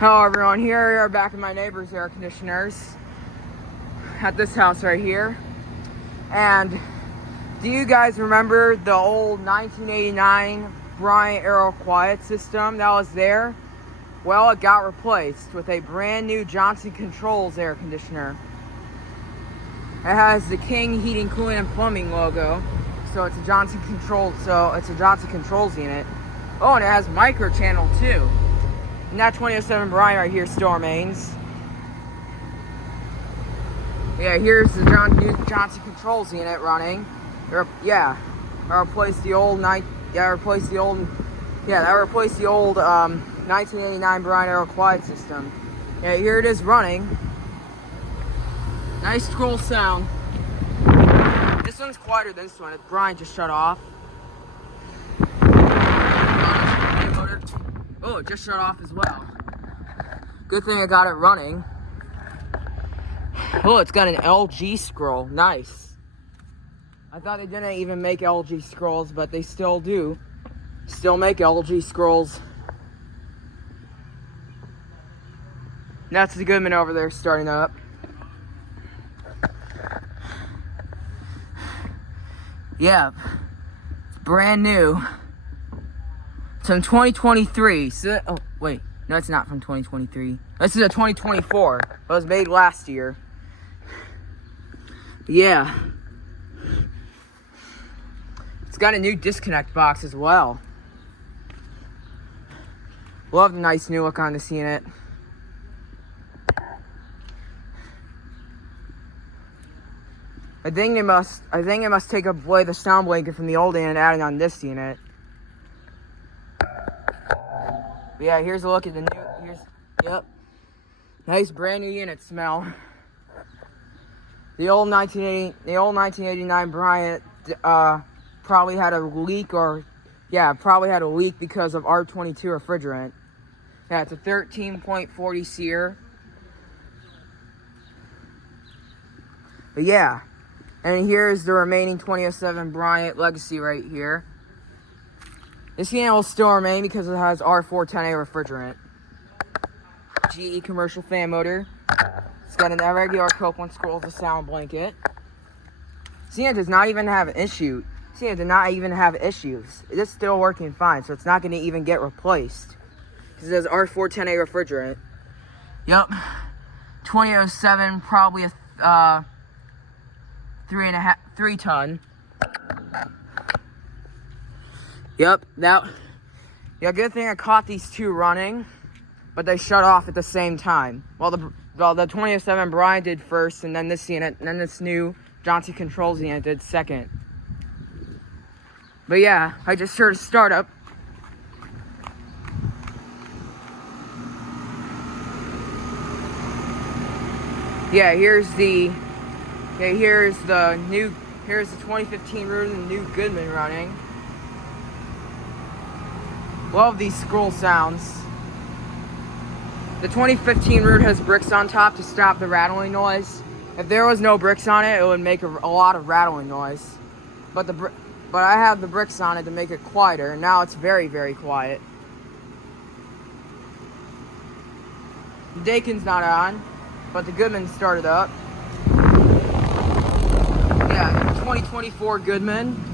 Hello everyone, here we are back in my neighbor's air conditioners at this house right here. And do you guys remember the old 1989 Bryant Aero Quiet system that was there? Well, it got replaced with a brand new Johnson Controls air conditioner. It has the King Heating, Cooling, and Plumbing logo, so it's a Johnson Controls unit. Oh, and it has micro channel too. And that 2007 Bryant right here still remains. Yeah, here's the new Johnson Controls unit running. I replaced the old 1989 Bryant Aero Quiet system. Yeah, here it is running. Nice scroll sound. This one's quieter than this one. Bryant just shut off. Oh, it just shut off as well. Good thing I got it running. Oh, it's got an LG scroll. Nice. I thought they didn't even make LG scrolls, but they still do. Still make LG scrolls. That's the Goodman over there starting up. Yeah. It's brand new. It's from 2023. So, oh, wait. No, it's not from 2023. This is a 2024. It was made last year. Yeah. It's got a new disconnect box as well. Love the nice new look on this unit. I think it must take away the sound blanket from the old unit and add it on this unit. But yeah, here's a look at the new. Yep. Nice brand new unit smell. The old 1989 Bryant probably had a leak because of R22 refrigerant. Yeah, it's a 13.40 SEER. But yeah, and here's the remaining 2007 Bryant Legacy right here. This unit will still remain because it has R410A refrigerant. GE commercial fan motor. It's got an irregular Copeland scroll as a sound blanket. This unit does not even have an issue. This unit did not even have issues. It is still working fine, so it's not going to even get replaced. Because it has R410A refrigerant. Yep. 2007, probably a 3 ton. Yep, good thing I caught these two running, but they shut off at the same time. Well, the 2007 Bryant did first, and then this unit, and then this new Johnson Controls unit did second. But yeah, I just heard a startup. Yeah, here's the 2015 route and the new Goodman running. Love these scroll sounds. The 2015 route has bricks on top to stop the rattling noise. If there was no bricks on it, it would make a lot of rattling noise. But I have the bricks on it to make it quieter, and now it's very, very quiet. The Dakin's not on, but the Goodman started up. Yeah, 2024 Goodman.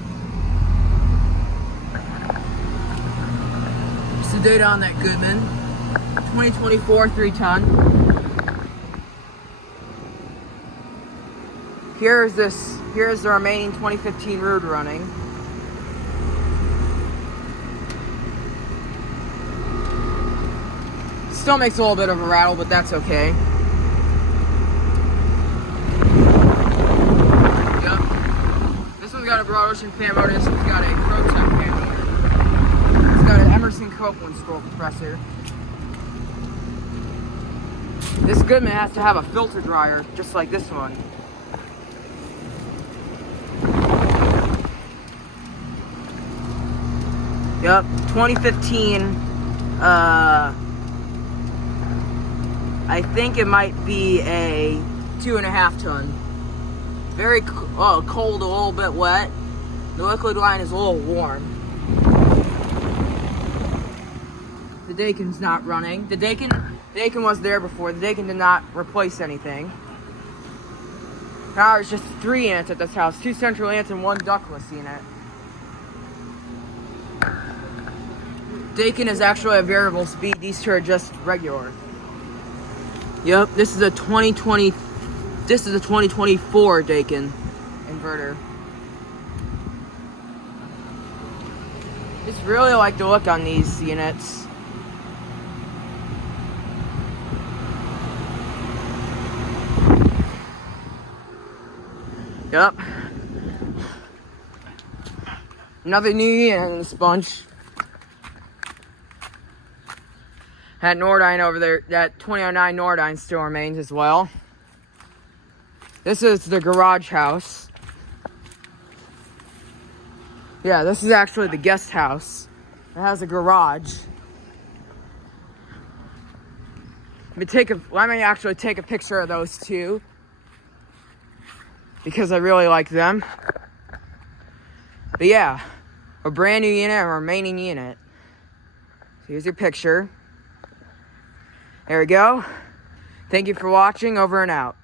The data on that Goodman, 2024 3 ton. Here's the remaining 2015 road running. Still makes a little bit of a rattle, but that's okay. Yep. This one's got a broad ocean fan motor. This one's got a Protec fan motor. Got an Emerson Copeland scroll compressor. This Goodman has to have a filter dryer, just like this one. Yep, 2015. I think it might be a 2.5 ton. Very cold, a little bit wet. The liquid line is a little warm. The The Dakin's not running. The Dakin was there before. The Dakin did not replace anything. Now there's just 3 units at this house. 2 central units and 1 ductless unit. Dakin is actually a variable speed. These 2 are just regular. Yep, this is a 2024 Dakin inverter. Just really like the look on these units. Yep. Another new unit in this bunch. That Nordine over there, that 2009 Nordine still remains as well. This is the garage house. Yeah, this is actually the guest house. It has a garage. Let me actually take a picture of those 2. Because I really like them. But yeah, a brand new unit, a remaining unit. So here's your picture. There we go. Thank you for watching. Over and out.